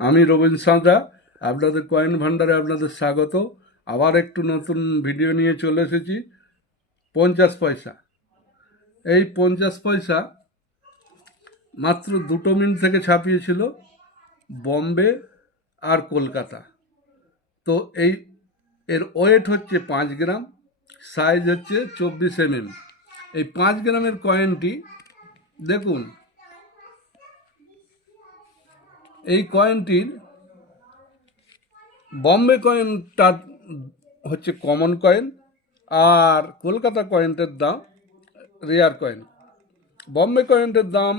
আমি রবীন সাঁতরা, আপনাদের কয়েন ভান্ডারে আপনাদের স্বাগত। আবার একটু নতুন ভিডিও নিয়ে চলে এসেছি। 50 পয়সা, এই 50 পয়সা মাত্র 2 মিনিট থেকে ছাপিয়েছিল বম্বে আর কলকাতা। তো এর ওয়েট হচ্ছে 5 গ্রাম, সাইজ হচ্ছে 24 mm। এই 5 গ্রামের কয়েনটি দেখুন, এই কয়েনটির বম্বে কয়েনটা হচ্ছে কমন কয়েন, আর কলকাতা কয়েনটার দাম রেয়ার কয়েন। বম্বে কয়েনটার দাম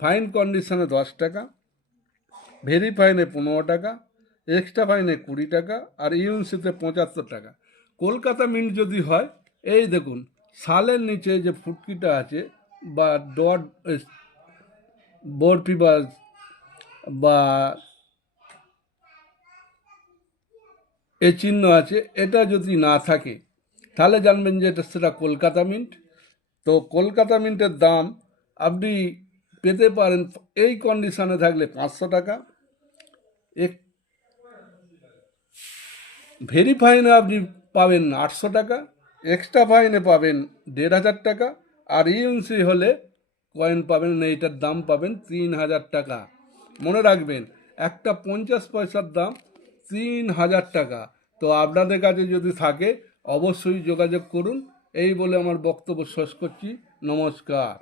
ফাইন কন্ডিশনে 10 টাকা, ভেরি ফাইনে 15 টাকা, এক্সট্রা ফাইনে 20 টাকা, আর ইউএনসিতে 75 টাকা। কলকাতা মিন্ট যদি হয়, এই দেখুন সালের নিচে যে ফুটকিটা আছে বা ডট বরফি বা এ চিহ্ন আছে, এটা যদি না থাকে তাহলে জানবেন যে সেটা কলকাতা মিন্ট। তো কলকাতা মিন্টের দাম আপনি পেতে পারেন এই কন্ডিশনে থাকলে 500 টাকা, ভেরি ফাইনে আপনি পাবেন 800 টাকা, এক্সট্রা ফাইনে পাবেন 1500 টাকা, আর ইউএনসি হলে কয়েন পাবেন, এইটার দাম পাবেন 3000 টাকা। মনে রাখবেন, একটা 50 পয়সার দাম 3000 টাকা। তো আপনাদের কাছে যদি থাকে অবশ্যই যোগাযোগ করুন। এই বলে আমার বক্তব্য শেষ করছি। নমস্কার।